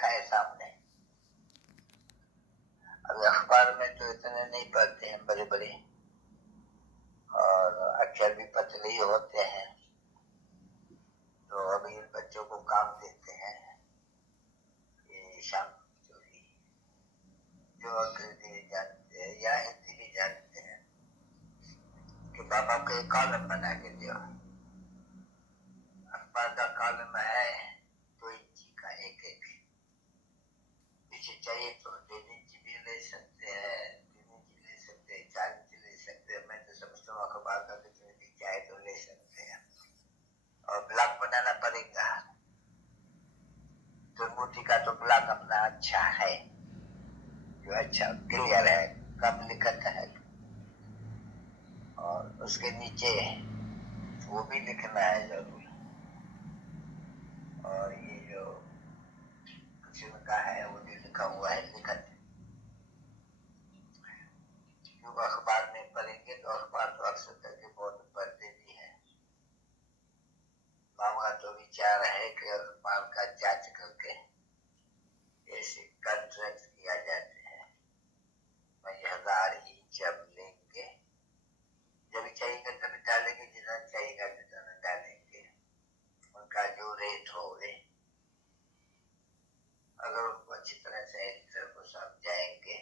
रखा है सामने। अभी अखबार में तो इतने नहीं पढ़ते हैं बड़े बड़े, और अक्षर भी पतले ही होते हैं। तो अभी इन बच्चों को काम देते हैं ये शाम जो अंग्रेजी भी जानते हैं या हिंदी भी जानते हैं कि बाबा को एक कॉलम बना के दिया। अखबार का कॉलम है 2 इंची का, एक पीछे चाहिए तो 3 इंची भी ले सकते हैं, 3 इंची ले सकते हैं, 4 इंची ले सकते हैं। मैं तो समझता हूँ अखबार का कितने भी चाहे तो ले सकते हैं। और ब्लॉक बनाना पड़ेगा, तो मोती का तो ब्लॉक अपना अच्छा है, जो अच्छा क्लियर है, कम लिखत है। और उसके नीचे वो भी लिखना है जरूर। और ये जो कुछ उनका है वो भी लिखा हुआ है, लिखत। क्योंकि अखबार में पढ़ेंगे तो अखबार तो अक्सर करके बहुत पढ़ते भी हैं। मामा तो विचार है कि अखबार का जांच करके ऐसे कॉन्ट्रैक्ट किया जाते हैं। 1000 ही जब लेंगे, जब चाहिएगा तब डालेंगे, जितना चाहिएगा जितना डालेंगे, उनका जो रेट हो गए। अगर उनको अच्छी तरह से एडिटर को समझाएंगे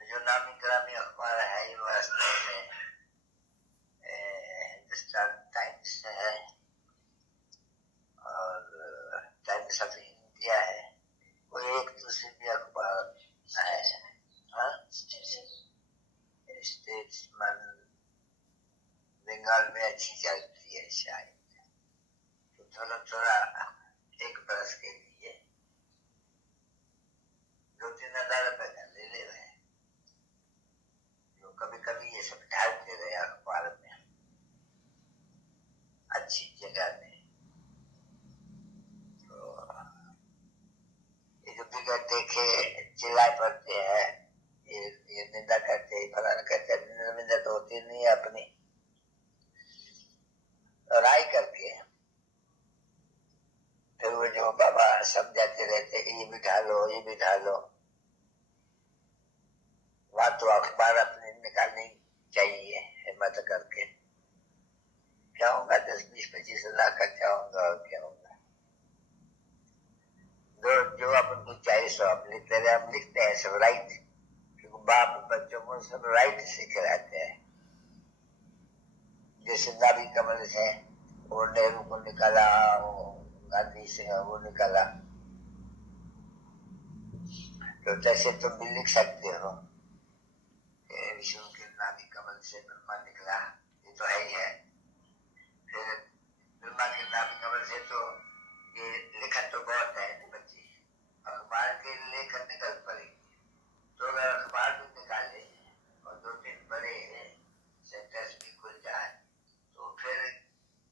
तो जो नामी ग्रामी अखबार है ये वास्तव में हिंदुस्तान टाइम्स है और टाइम्स ऑफ इंडिया है, वो एक दूसरे भी अखबार है। स्टेट्समैन बंगाल में अच्छी चलती है शायद, तो थोड़ा एक बरस के लिए 2-3 हजार रुपए का ले ले रहे हैं, जो कभी कभी ये सब डालते रहे अखबार में अच्छी जगह में। तो ये जो बिगड़ देखे चिल्लाए पड़ते हैं, ये निंदा करते हैं, फलाना करते हैं, निंदा तो होती नहीं है अपनी राय करके। फिर वो जो बाबा समझाते रहते कि ये बिठा लो, ये बिठा लो, वहां तो अखबार अपने निकालनी चाहिए हिम्मत करके। क्या होगा, 10-20-25 लाख खर्चा होगा और क्या होगा। जो अपन को चाहिए सो हम लिखते रहे, हम लिखते हैं सब राइट, क्योंकि बाप बच्चों को सब राइट सिखाते हैं। जैसे नाभी कमल से वो नेहरू को निकाला, वो गांधी से वो निकाला, तो जैसे तुम भी लिख सकते हो विष्णु के नाभी कमल से ब्रह्मा निकला, ये तो है ही है। फिर ब्रह्मा के नाभी कमल से तो ये लेखन तो बहुत है बच्चे, अखबार के लेखन निकल पड़ेगी। तो अगर अखबार भी निकाले और 2-3 बड़े सेंटर्स भी खुल जाए तो फिर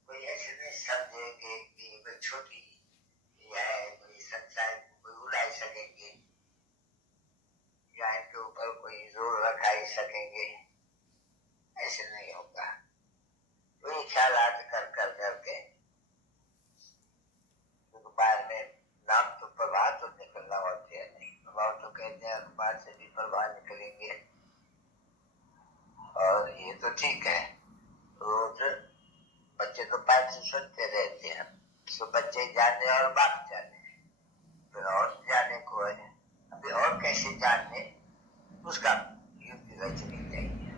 कोई ऐसे नहीं समझेंगे कि कोई छोटी है, कोई संचार कोई उड़ा सकेंगे या इनके ऊपर कोई जोर रखा ही सकेंगे, ऐसे नहीं होगा। तो ये ख्याल कर करके अखबार में नाम तो प्रभाव तो निकलना होते हैं, नहीं प्रभाव तो कहते हैं अखबार से भी प्रभाव निकलेंगे। और ये तो ठीक है, रोज बच्चे तो 5 से सुनते रहते हैं, तो बच्चे जाने और बाप जाने, फिर और जाने को है। अभी और कैसे जानने उसका युक्ति रचनी चाहिए।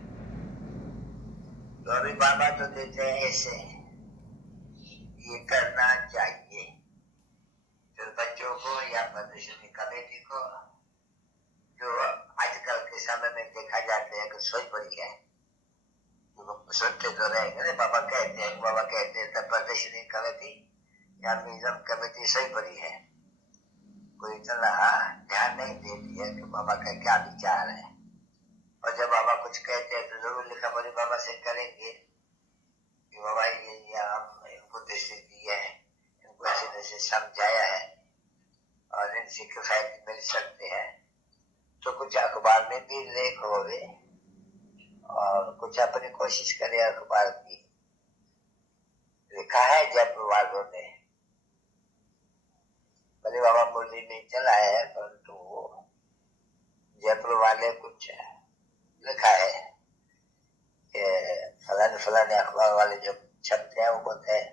तो अभी बाबा तो देते हैं ऐसे ये करना चाहिए, फिर बच्चों को या प्रदर्शनी कमेटी को, जो आजकल के समय में देखा जाता है कि सोच पड़ी है, तो सोचते तो रहेंगे ना, बाबा कहते हैं तब प्रदर्शनी कमेटी या म्यूजियम कमेटी सही पड़ी है। कोई इतना ध्यान नहीं देती है कि बाबा का क्या विचार है। और जब बाबा कुछ कहते हैं तो जरूर लिखा पड़ी बाबा से करेंगे कि बाबा ये हम इनको दृष्टि दी है, इनको ऐसे समझाया है और इनसे किफायत मिल सकते हैं। तो कुछ अखबार में भी लेख हो गए और कुछ अपनी कोशिश करे अखबार की। लिखा है जब वालों ने भले बाबा मुरली में चला है, परंतु जयपुर वाले कुछ लिखा है कि फलाने अखबार वाले जो छपते हैं वो बोलते हैं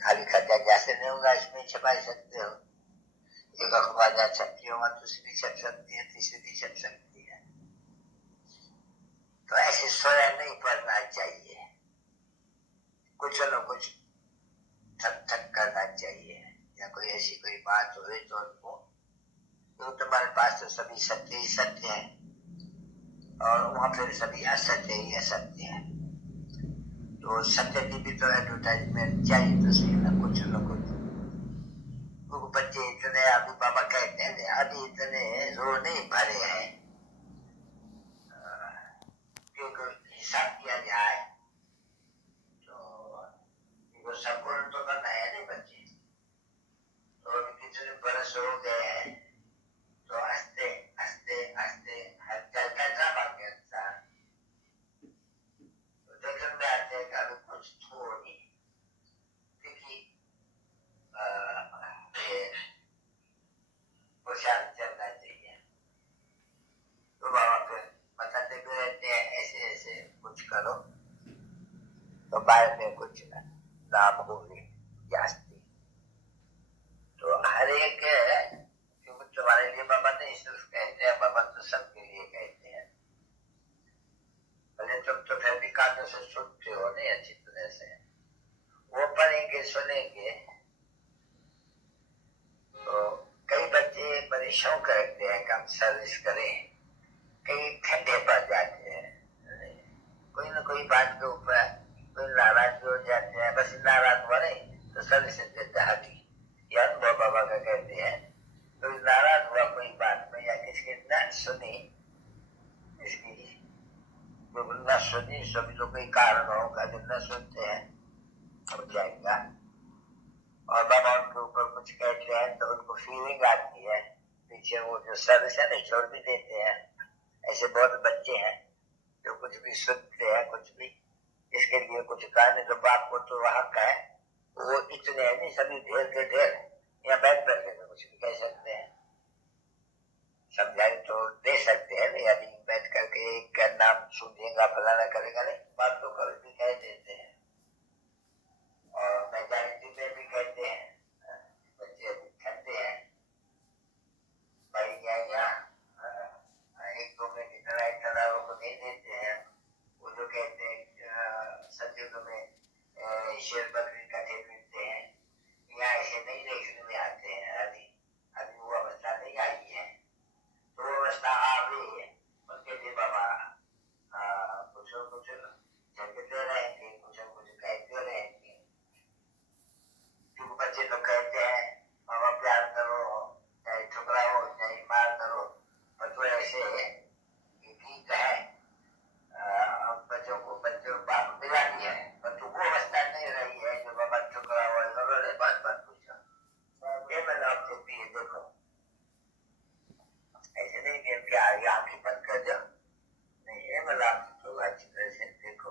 खाली खर्चा जैसे नहीं होगा इसमें छपा सकते हो। एक अखबार जहाँ छपती होगा दूसरी छप सकती है, तीसरी छप सकती है। तो ऐसे स्वयं नहीं पढ़ना चाहिए, कुछ न कुछ ठक ठक करना चाहिए। या कोई ऐसी कोई बात हो रही तो उनको, तो तुम्हारे पास तो सभी सत्य ही सत्य है और वहां फिर सभी असत्य ही असत्य है। तो सत्य की भी तो एडवर्टाइजमेंट चाहिए तो सही ना, कुछ न कुछ। वो बच्चे इतने, अभी बाबा कहते हैं अभी इतने रो नहीं भरे हैं, क्योंकि हिसाब किया जाए तो संपूर्ण तो करना है नहीं बच्चे। तो कितने बरस हो गए हैं, तो हंसते हंसते हंसते हर कैसा बन गया इंसान। तो देखने में आते हैं कि कुछ थोड़ी क्योंकि होशियार चलना चाहिए। तो बाबा फिर बताते भी रहते हैं ऐसे ऐसे कुछ करो तो बाद में कुछ नाम होगी जास्ती। तो हर एक क्योंकि तुम्हारे लिए बाबा नहीं सिर्फ कहते हैं, बाबा तो सबके लिए कहते हैं। भले तुम तो फिर भी कानों से सुनते हो नहीं अच्छी तरह से, वो पढ़ेंगे सुनेंगे। तो कई बच्चे बड़े शौक रखते हैं कि हम सर्विस करें, कई ठंडे पड़ जाते हैं, कोई न कोई बात के ऊपर कोई नाराज हो जाते हैं, बस नाराज हो रहे तो सर्विस देते हटी। यह अनुभव बाबा का कहते हैं। तो नाराज हुआ कोई बात में या किसकी न सुनी, इसकी न सुनी, सभी तो कोई कारण होगा जो न सुनते हैं हो जाएगा। और बाबा उनके ऊपर कुछ कहते हैं तो उनको फीलिंग आती है, पीछे वो जो सर्विस है नहीं छोड़ भी देते हैं। ऐसे बहुत बच्चे हैं जो कुछ भी सुनते हैं, कुछ भी इसके लिए कुछ कहने तो बाप को तो हक है, वो इतने नहीं सभी ढेर के ढेर या बैठ करके तो कुछ भी कह सकते हैं, समझाई तो दे सकते हैं। नहीं अभी बैठ करके एक का नाम सुनेगा फलाना करेगा नहीं, बात तो कभी भी कह देते हैं। और मेजॉरिटी में भी कहते हैं, बच्चे अभी ठंडे हैं भाई, यहाँ एक दो में कितना इतना को नहीं देते हैं। वो जो कहते हैं सत्युग में शेर बकरी कटे मिलते हैं, यहाँ ऐसे नहीं देखने में आते हैं। अभी वो अवस्था नहीं आई है, तो वो अवस्था आ रही है। उनके लिए बाबा कुछ कुछ झटकते रहेंगे, कुछ कुछ कहते रहेंगे। क्योंकि बच्चे तो कहते हैं बाबा प्यार करो, चाहे ठुकराओ चाहे मार करो, पर तो ऐसे ठीक है बच्चों बाप मिला दिया है, पर तो वो अवस्था नहीं रही है जो बाबा ठुकराओ। उन्होंने बात बात पूछा ये मैंने आपसे भी देखो, ऐसे नहीं कि क्या आंखें बंद कर दो, नहीं ये मैंने आपसे तो अच्छी तरह से देखो,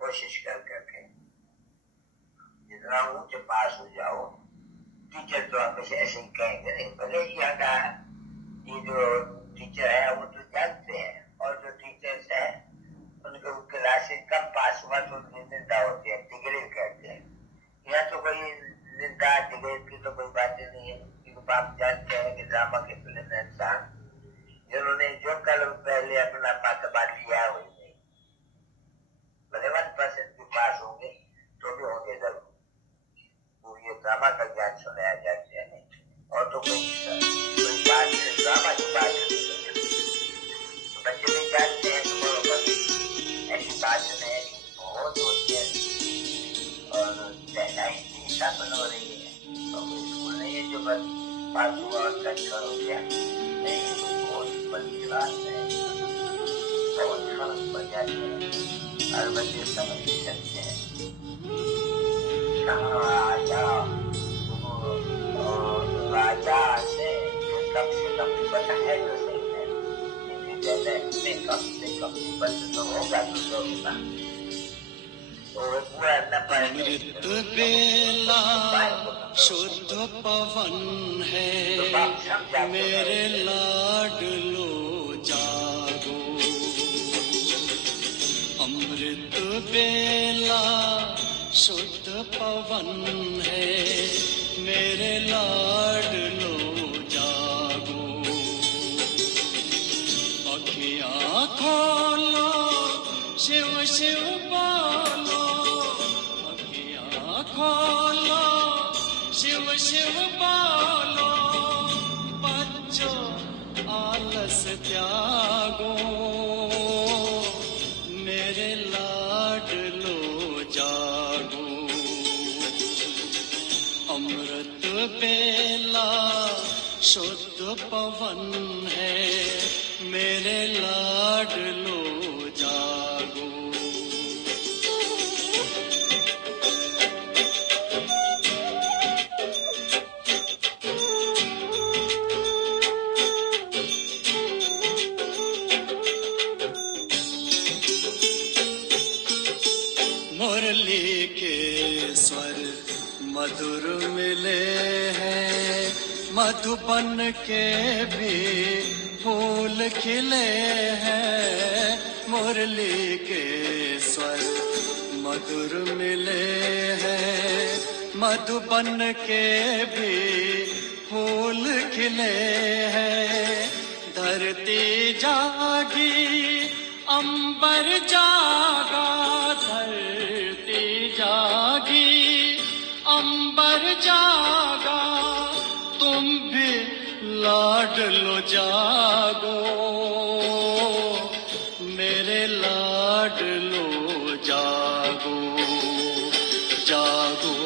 कोशिश कर करके जितना ऊंचे पास हो जाओ। टीचर तो हमेशा ऐसे ही कहेंगे नहीं, भले ही आता ये जो टीचर है वो तो जानते हैं, और जो टीचर्स है उनके क्लासेस कम पास हुआ तो उनकी निंदा होती है, डिग्री कहते हैं। यहाँ तो कोई निंदा डिग्री की तो कोई बात नहीं है, क्योंकि आप जानते हैं कि ड्रामा के फिल्म इंसान जिन्होंने जो कल पहले अपना मातबा लिया हुई नहीं, भले 1% भी पास होंगे तो भी होंगे जरूर। वो ये ड्रामा का ज्ञान सुनाया जाते हैं नहीं, और तो कोई बात ड्रामा की बात नहीं है। तो बच्चे भी जानते हैं तो बरोबर ऐसी बात नहीं है, बहुत होती है और लाइफ की स्थापना हो रही है। और कोई स्कूल नहीं है जो बस पास हुआ और कंट्रोल हो गया, नहीं तो बहुत बड़ी क्लास है, बहुत फर्क पड़ जाते हैं। हर बच्चे समझ नहीं सकते हैं कहाँ आया राजा से कम पता है तो सही है, कम से कम बंद तो होगा तो होगा। तो अमृत बेला शुद्ध पवन है, मेरे लाडलो जागो। अमृत बेला शुद्ध पवन है, मेरे लाडलो जागो। अखियाँ खोलो, शिव शिव बोलो, अखियाँ खोलो, शिव शिव बोलो। बच्चों आलस त्यागो, मेरे लाडलो जागो। अमृत बेला शुद्ध पवन है, मेरे लाडलो जागो। मुरली के स्वर मधुर मिले हैं, मधुबन के भी फूल खिले हैं। मुरली के स्वर मधुर मिले हैं, मधुबन के भी फूल खिले हैं। धरती जागी, अंबर जागा, धरती जागी, अंबर जागा। तुम भी लाडलो जागो, मेरे लाडलो जागो। जागो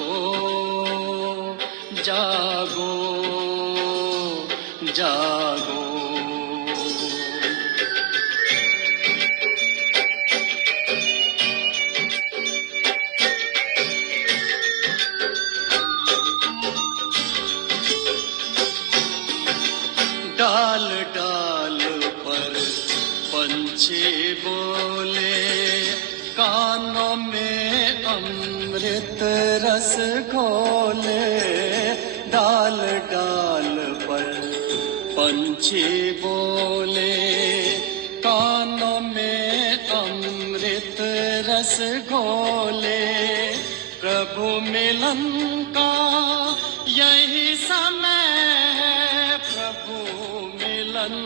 जागो जागो। डाल डाल पर पंछी बोले, कानों में अमृत रस घोले। डाल डाल पर पंछी बोले, कानों में अमृत रस घोले। प्रभु मिलन का यही समय है, प्रभु मिलन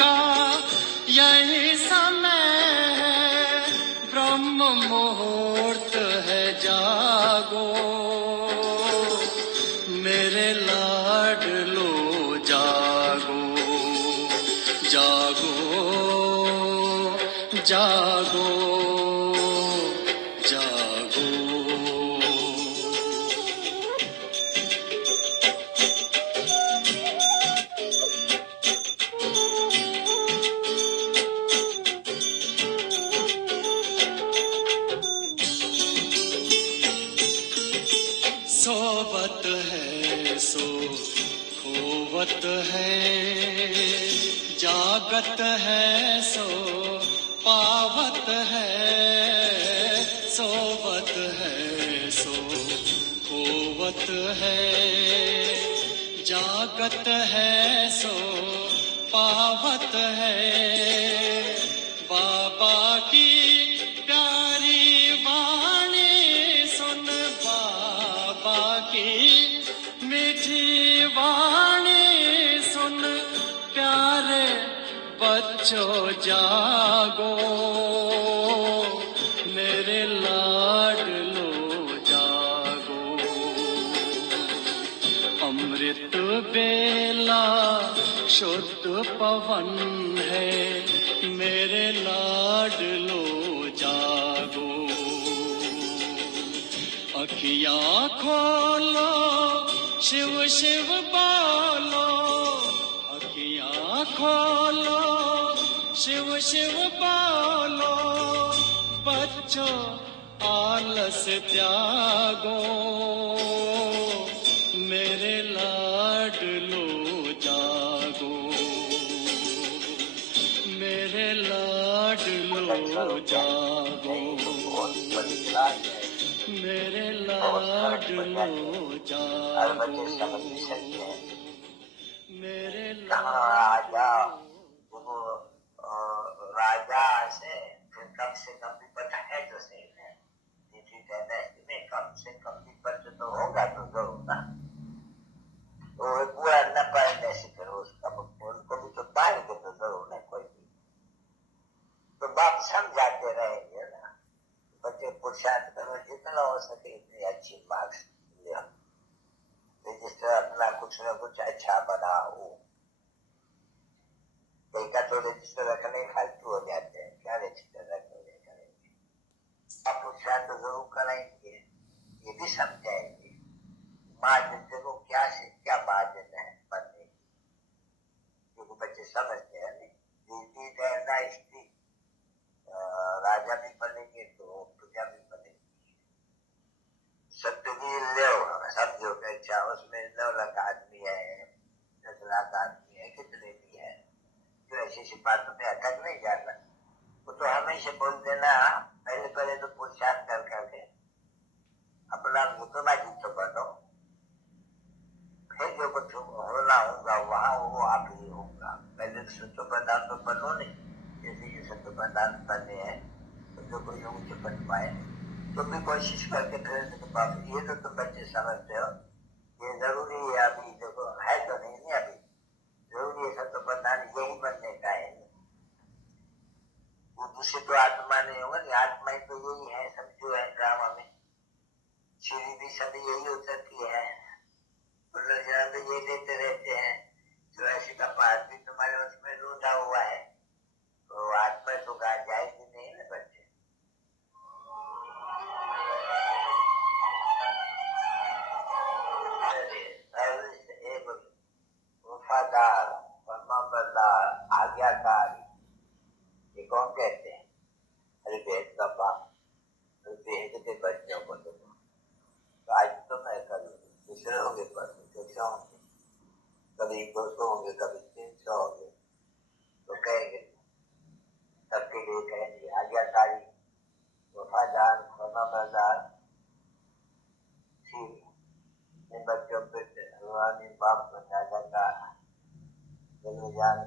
का यही समय है। ब्रह्म मुहूर्त है, जागो, मेरे लाडलो जागो। जागो जागो जागो। सोवत है सो खोवत है, जागत है सो पावत है। सोवत है सो खोवत है, जागत है सो पावत है। बाबा की प्यारी वाणी सुन, बाबा की मीठी वाणी सुन। प्यारे बच्चों जागो, मेरे लाडलो जागो। अमृत बेला शुद्ध पवन है, मेरे लाडलो जागो। अखियाँ खोलो, शिव शिव बोलो, अखियाँ खोलो, शिव शिव बोलो। बच्चों आलस त्यागो, मेरे लाडलो जागो, मेरे लाडलो जागो। मेरे बहुत सरल लाडलो बढ़िया हर जागो बच्चे समझ भी सकते हैं मेरे कि कहाँ राजा लाडलो वो राजा से फिर कम से कम भी पता है जो सही है में कम से कम भी पद तो होगा तो जरूर ना वो पूरा न पढ़ने से फिर उसका उनको भी तो पाएंगे तो जरूर नहीं कोई भी तो बाप समझाते रहेंगे ना बच्चे पुरुषार्थ करो जितना हो सके इतनी अच्छी मार्क्स लिया जिस तरह अपना कुछ न कुछ अच्छा बनाओ कई का तो रजिस्टर रखने फालतू हो जाते हैं क्या रजिस्टर रखने करेंगे आप पुरुषार्थ तो जरूर कराएंगे ये भी समझाएंगे मार्जिन देखो क्या से क्या मार्जिन है पढ़ने की क्योंकि बच्चे समझते हैं नहीं स्त्री राजा भी बनेंगे तो प्रजा भी बनेगी सत्य की ले समझो कि अच्छा उसमें 9 लाख आदमी है 10 लाख आदमी है कितने भी है जो ऐसी बातों में अटक नहीं जाना वो तो हमेशा बोल देना पहले तो पुरुषार्थ कर करके अपना जितना जीत बनो फिर जो कुछ होना होगा वहां वो आप ही होगा पहले सत्य प्रधान तो बनो नहीं जैसे ये सत्य प्रधान बने हैं तो जो कोई ऊंचे बन पाए तो भी कोशिश करके फिर बाप ये तो तुम बच्चे समझते हो ये जरूरी है अभी देखो है तो नहीं अभी जरूरी है सत्य प्रधान यही बनने का है वो दूसरे तो आत्मा नहीं होगा आत्मा ही तो यही है समझो है ड्रामा में सीढ़ी भी सभी यही उतरती है तो ये देते रहते हैं जो ऐसी का पास भी तुम्हारे उसमें रूंधा हुआ है तो आत्मा तो कहा जाएगी नहीं ना बच्चे एक वफादार परमावदार आज्ञाकारी ये कौन कहते हैं अरे भेद का बाप भेद के बच्चों को देखो तो आज तो मैं कल दूसरे होंगे पर कैसे होंगे कभी 200 होंगे कभी 300 होंगे तो कहेंगे सबके लिए कहेंगे आज्ञाकारी वफादार परमावदार बच्चों पे बाप दादा का जन्मजान